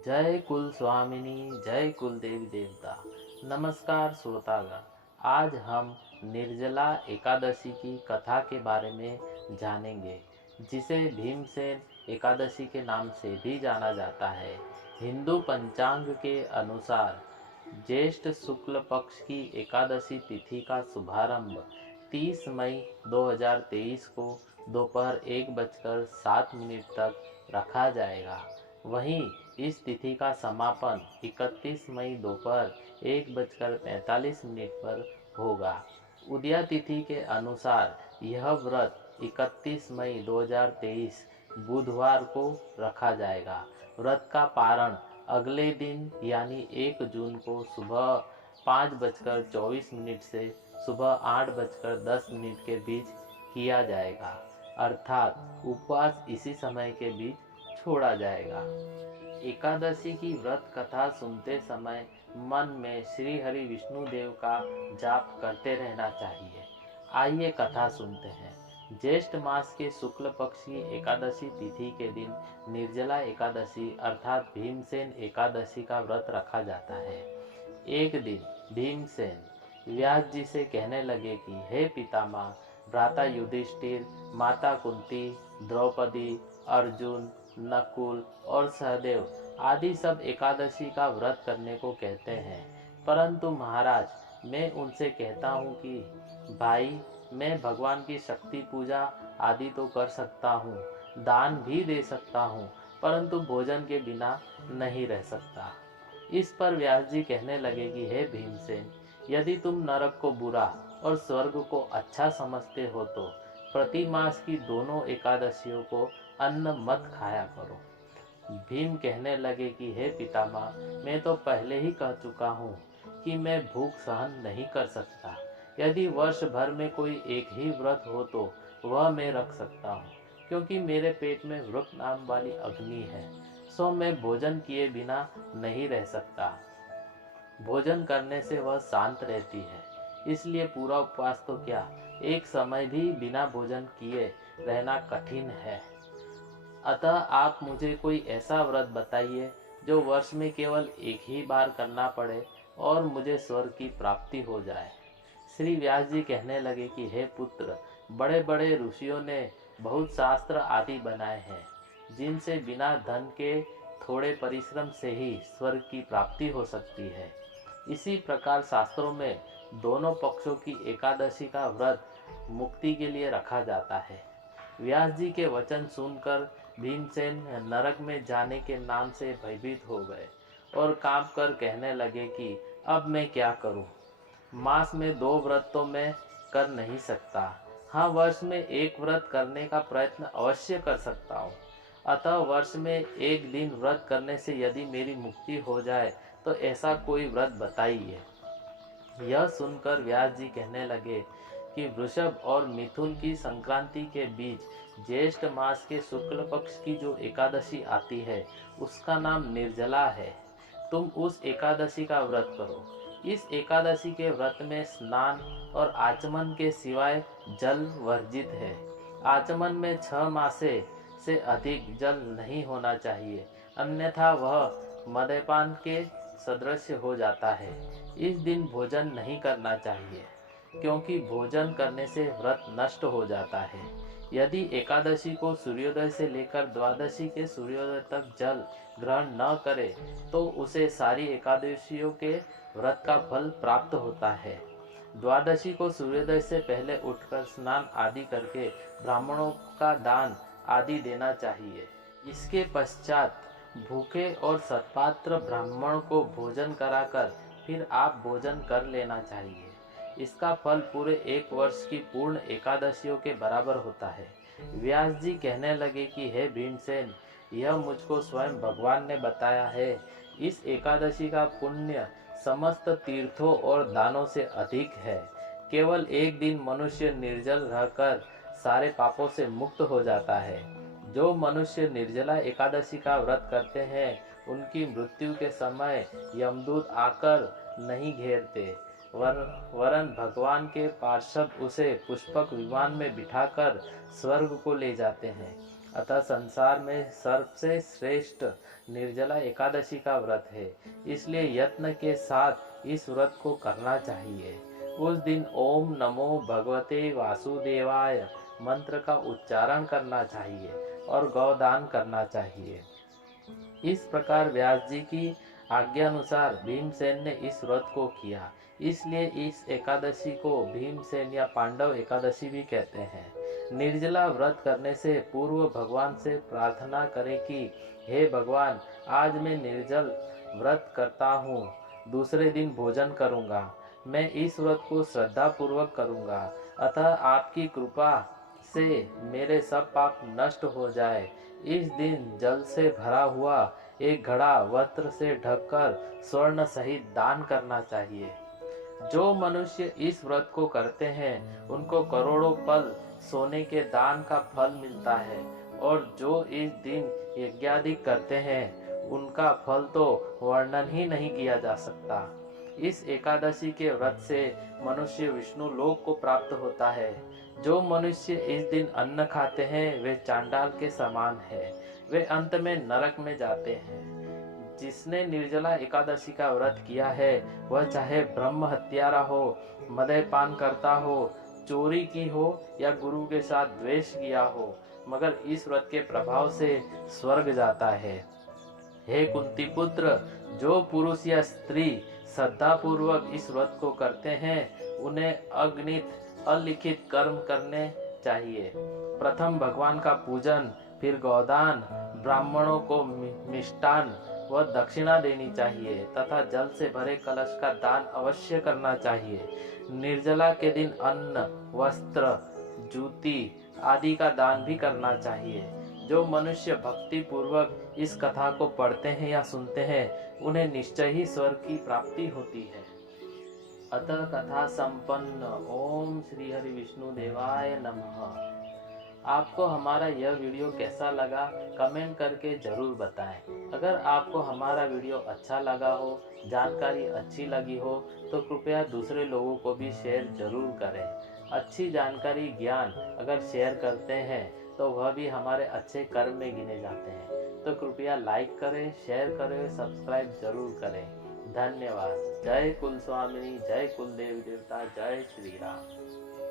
जय कुल स्वामिनी, जय कुल देवी देवता। नमस्कार श्रोतागण। आज हम निर्जला एकादशी की कथा के बारे में जानेंगे, जिसे भीमसेन एकादशी के नाम से भी जाना जाता है। हिंदू पंचांग के अनुसार ज्येष्ठ शुक्ल पक्ष की एकादशी तिथि का शुभारंभ 30 मई 2023 को दोपहर 1:07 तक रखा जाएगा। वहीं इस तिथि का समापन 31 मई दोपहर 1:45 पर होगा। उदया तिथि के अनुसार यह व्रत 31 मई 2023 बुधवार को रखा जाएगा। व्रत का पारण अगले दिन यानी 1 जून को सुबह 5:24 से सुबह 8:10 के बीच किया जाएगा, अर्थात उपवास इसी समय के बीच छोड़ा जाएगा। एकादशी की व्रत कथा सुनते समय मन में श्री हरि विष्णु देव का जाप करते रहना चाहिए। आइए कथा सुनते हैं। ज्येष्ठ मास के शुक्ल पक्ष की एकादशी तिथि के दिन निर्जला एकादशी अर्थात भीमसेन एकादशी का व्रत रखा जाता है। एक दिन भीमसेन व्यास जी से कहने लगे कि हे पितामह, भ्राता युधिष्ठिर, माता कुंती, द्रौपदी, अर्जुन, नकुल और सहदेव आदि सब एकादशी का व्रत करने को कहते हैं, परंतु महाराज, मैं उनसे कहता हूँ कि भाई, मैं भगवान की शक्ति पूजा आदि तो कर सकता हूँ, दान भी दे सकता हूँ, परंतु भोजन के बिना नहीं रह सकता। इस पर व्यास जी कहने लगे कि हे भीमसेन, यदि तुम नरक को बुरा और स्वर्ग को अच्छा समझते हो तो प्रति मास की दोनों एकादशियों को अन्न मत खाया करो। भीम कहने लगे कि हे पितामह, मैं तो पहले ही कह चुका हूँ कि मैं भूख सहन नहीं कर सकता। यदि वर्ष भर में कोई एक ही व्रत हो तो वह मैं रख सकता हूँ, क्योंकि मेरे पेट में वृक नाम वाली अग्नि है, सो मैं भोजन किए बिना नहीं रह सकता। भोजन करने से वह शांत रहती है, इसलिए पूरा उपवास तो क्या, एक समय भी बिना भोजन किए रहना कठिन है। अतः आप मुझे कोई ऐसा व्रत बताइए जो वर्ष में केवल एक ही बार करना पड़े और मुझे स्वर्ग की प्राप्ति हो जाए। श्री व्यास जी कहने लगे कि हे पुत्र, बड़े बड़े ऋषियों ने बहुत शास्त्र आदि बनाए हैं, जिनसे बिना धन के थोड़े परिश्रम से ही स्वर्ग की प्राप्ति हो सकती है। इसी प्रकार शास्त्रों में दोनों पक्षों की एकादशी का व्रत मुक्ति के लिए रखा जाता है। व्यास जी के वचन सुनकर भीमसेन नरक में जाने के नाम से भयभीत हो गए और कांप कर कहने लगे कि अब मैं क्या करूं? मास में 2 व्रत तो मैं कर नहीं सकता। हाँ, वर्ष में एक व्रत करने का प्रयत्न अवश्य कर सकता हूँ। अतः वर्ष में एक दिन व्रत करने से यदि मेरी मुक्ति हो जाए तो ऐसा कोई व्रत बताइए। यह सुनकर व्यास जी कहने लगे कि वृषभ और मिथुन की संक्रांति के बीच ज्येष्ठ मास के शुक्ल पक्ष की जो एकादशी आती है उसका नाम निर्जला है। तुम उस एकादशी का व्रत करो। इस एकादशी के व्रत में स्नान और आचमन के सिवाय जल वर्जित है। आचमन में 6 मासे से अधिक जल नहीं होना चाहिए, अन्यथा वह मद्यपान के सदृश हो जाता है। इस दिन भोजन नहीं करना चाहिए, क्योंकि भोजन करने से व्रत नष्ट हो जाता है। यदि एकादशी को सूर्योदय से लेकर द्वादशी के सूर्योदय तक जल ग्रहण न करे तो उसे सारी एकादशियों के व्रत का फल प्राप्त होता है। द्वादशी को सूर्योदय से पहले उठकर स्नान आदि करके ब्राह्मणों का दान आदि देना चाहिए। इसके पश्चात भूखे और सत्पात्र ब्राह्मण को भोजन कराकर फिर आप भोजन कर लेना चाहिए। इसका फल पूरे 1 वर्ष की पूर्ण एकादशियों के बराबर होता है। व्यास जी कहने लगे कि हे भीमसेन, यह मुझको स्वयं भगवान ने बताया है। इस एकादशी का पुण्य समस्त तीर्थों और दानों से अधिक है। केवल एक दिन मनुष्य निर्जल रहकर सारे पापों से मुक्त हो जाता है। जो मनुष्य निर्जला एकादशी का व्रत करते हैं उनकी मृत्यु के समय यमदूत आकर नहीं घेरते, वरन भगवान के पार्षद उसे पुष्पक विमान में बिठाकर स्वर्ग को ले जाते हैं। अतः संसार में सबसे श्रेष्ठ निर्जला एकादशी का व्रत है, इसलिए यत्न के साथ इस व्रत को करना चाहिए। उस दिन ओम नमो भगवते वासुदेवाय मंत्र का उच्चारण करना चाहिए और गौदान करना चाहिए। इस प्रकार व्यास जी की आज्ञा अनुसार भीमसेन ने इस व्रत को किया, इसलिए इस एकादशी को भीमसेन या पांडव एकादशी भी कहते हैं। निर्जला व्रत करने से पूर्व भगवान से प्रार्थना करें कि हे भगवान, आज मैं निर्जल व्रत करता हूँ, दूसरे दिन भोजन करूँगा। मैं इस व्रत को श्रद्धा पूर्वक करूँगा, अतः आपकी कृपा से मेरे सब पाप नष्ट हो जाए। इस दिन जल से भरा हुआ एक घड़ा वस्त्र से ढककर स्वर्ण सहित दान करना चाहिए। जो मनुष्य इस व्रत को करते हैं उनको करोड़ों पल सोने के दान का फल मिलता है, और जो इस दिन यज्ञादि करते हैं उनका फल तो वर्णन ही नहीं किया जा सकता। इस एकादशी के व्रत से मनुष्य विष्णु लोक को प्राप्त होता है। जो मनुष्य इस दिन अन्न खाते हैं वे चांडाल के समान है, वे अंत में नरक में जाते हैं। जिसने निर्जला एकादशी का व्रत किया है वह चाहे ब्रह्म हत्यारा हो, मद्यपान करता हो, चोरी की हो या गुरु के साथ द्वेष किया हो, मगर इस व्रत के प्रभाव से स्वर्ग जाता है। हे कुंती पुत्र, जो पुरुष या स्त्री श्रद्धा पूर्वक इस व्रत को करते हैं उन्हें अगणित अलिखित कर्म करने चाहिए। प्रथम भगवान का पूजन, फिर गौदान, ब्राह्मणों को मिष्टान व दक्षिणा देनी चाहिए तथा जल से भरे कलश का दान अवश्य करना चाहिए। निर्जला के दिन अन्न, वस्त्र, जूती आदि का दान भी करना चाहिए। जो मनुष्य भक्ति पूर्वक इस कथा को पढ़ते हैं या सुनते हैं उन्हें निश्चय ही स्वर्ग की प्राप्ति होती है। अतः कथा संपन्न। ओम श्री हरि विष्णु देवाय नमः। आपको हमारा यह वीडियो कैसा लगा कमेंट करके जरूर बताएं। अगर आपको हमारा वीडियो अच्छा लगा हो, जानकारी अच्छी लगी हो तो कृपया दूसरे लोगों को भी शेयर जरूर करें। अच्छी जानकारी, ज्ञान अगर शेयर करते हैं तो वह भी हमारे अच्छे कर्म में गिने जाते हैं। तो कृपया लाइक करें, शेयर करें, सब्सक्राइब जरूर करें। धन्यवाद। जय कुल स्वामिनी, जय कुल देवी देवता, जय श्री राम।